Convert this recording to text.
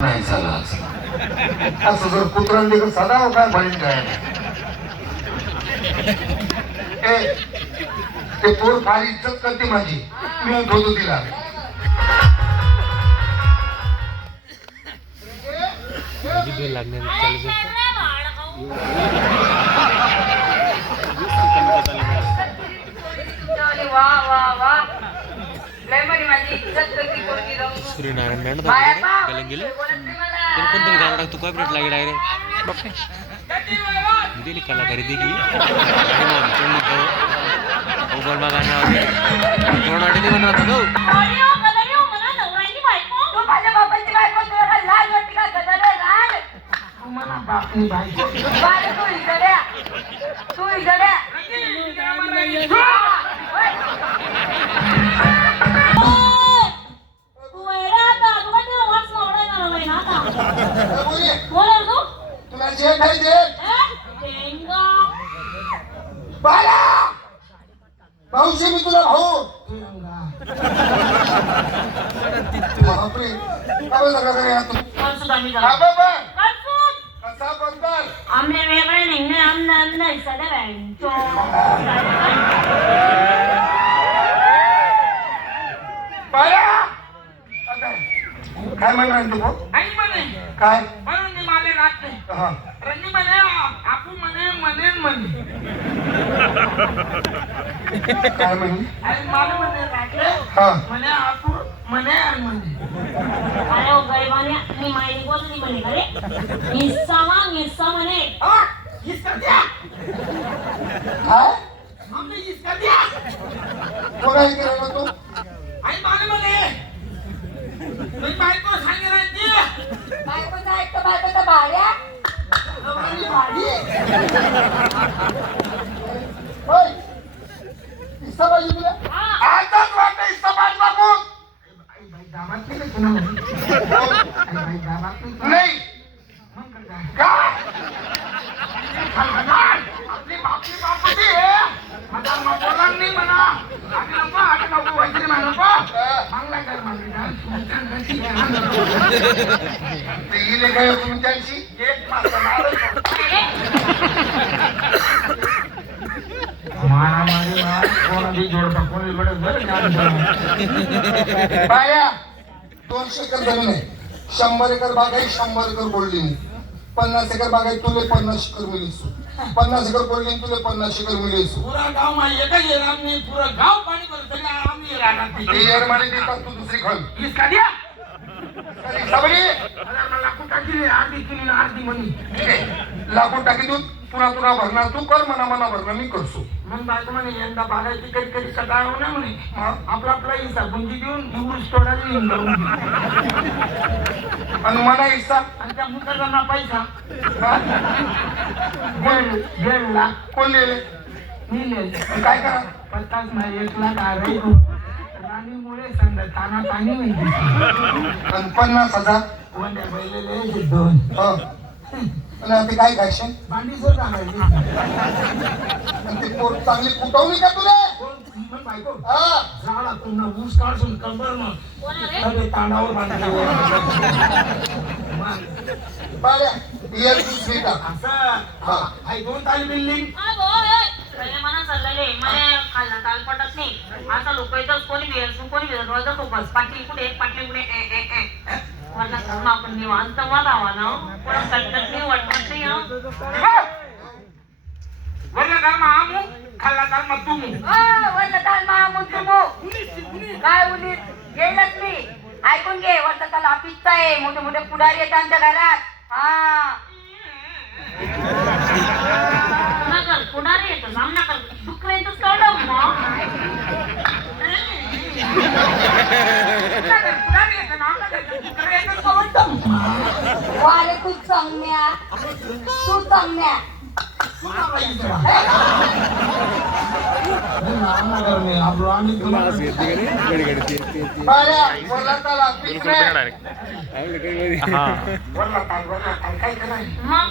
नाही झाला असं जर कुत्रांनी सदा काय बहीण काय ते पोर फार इज्जत करते माझी. मी उठवतो तिला. सूर्यनारायण मॅडम गेले पण तुम्ही गावाला तू काय प्लेट लागेल डायरेक्ट दिली कलाकारी दिली उघड बघा दोन आठवडी बनवत होतो. तुला जे खायचे भाऊशी मी तुला भाऊ बापरे कसा बंदर आमने वेगळे नाही आमने नाही सगळ्या काय म्हणणार तू आई म्हणे काय म्हणून मी माले राहत नाही. रंगी म्हणे आपू म्हणे म्हणेन म्हणे काय म्हणे आई मला म्हणे राहते म्हणे आपू म्हणे आणि म्हणे अरे ओ गरीबाने मी माहिती बोलली म्हणे खरे हिस्सा म्हणे हिसका द्या काय आमने हिसका द्या तो काय केलं तू आई माले म्हणे मी बायको सांगितलं बायकोचा ऐकतो बायकोचा भाड्या होय इस्ता पाहिजे तुला आताच वाटतं इस्ता पाहिजे बापू दामात नाही पुन्हा दामात नाही काय आपली बापती माझा बोलणार नाही म्हणा आठ नको वैद्य म्हणू चांगला कर इले काय तुमच्याशी एक मारामारी कोणाची जोडपा कोणी बाया 200 एकर जमीन आहे. 100 एकर बाग आहे. 100 एकर बोलली मी 50 एकर बाग आहे. तुले 50 एकर मिळीस 50 एकर बोलली तुले 50 एकर मिळीस पुरा गाव मा एकच येणार नाही. पुरा गाव पाणी करत तरी आम्ही राहणार ते येर माने देतात तू दुसरी खळ इसका द्या सबरी मला लाकूड टाकली अर्धी किली अर्धी म्हणी लागून टाकी तू तुला भरणार तू कर मना भरणार मी करतो. मग बायको म्हणे यंदा बागायची कधी कधी कटाळ होणार म्हणे आपला आपला हिस्सा गुंजी देऊन ऊस तोडायला येऊन जाऊन आणि मला हिस्सा आणि त्या मुलांना पैसा 1.5 लाख कोण लिहिले मिळेल. काय करा 50 नाही 1 लाख आहे राणीमुळे समजा ताना पाणी म्हणजे आणि 50,000 वंड्या बैलेले 2 आणि ते काय खायचे भांडी सोड आणायची आणि ते पोर चांगली कुटवली का तुला मग बायको हा झाडा पुन्हा ऊस काढून कंबर मग तांडावर बांधले बाल्या इयर तू घेता असं आई 2 ताली बिल्डिंग पहिले मला चाललेले मला खाल्ला ताल पटत नाही. आता लोक येतात कोणी भेटवायचं खूपच पाटली कुठे वरला धर्म आपण निवांत वाढावा ना पुढं कटकट नाही वाटत नाही वरला धर्म आमू खाल्ला धर्म तुमू वरला धर्म आमू तुमू काय उलीत गेलच मी ऐकून घे वरचा ताल ऑफिसचा आहे. मोठे मोठे पुढारी आहेत आमच्या घरात. हा नगर पुढारी येतो सामना कर दुःख येतच कळलं वारे तू चांगल्या बाल्या वरला ताला काय वरला ताल काय करायचं मग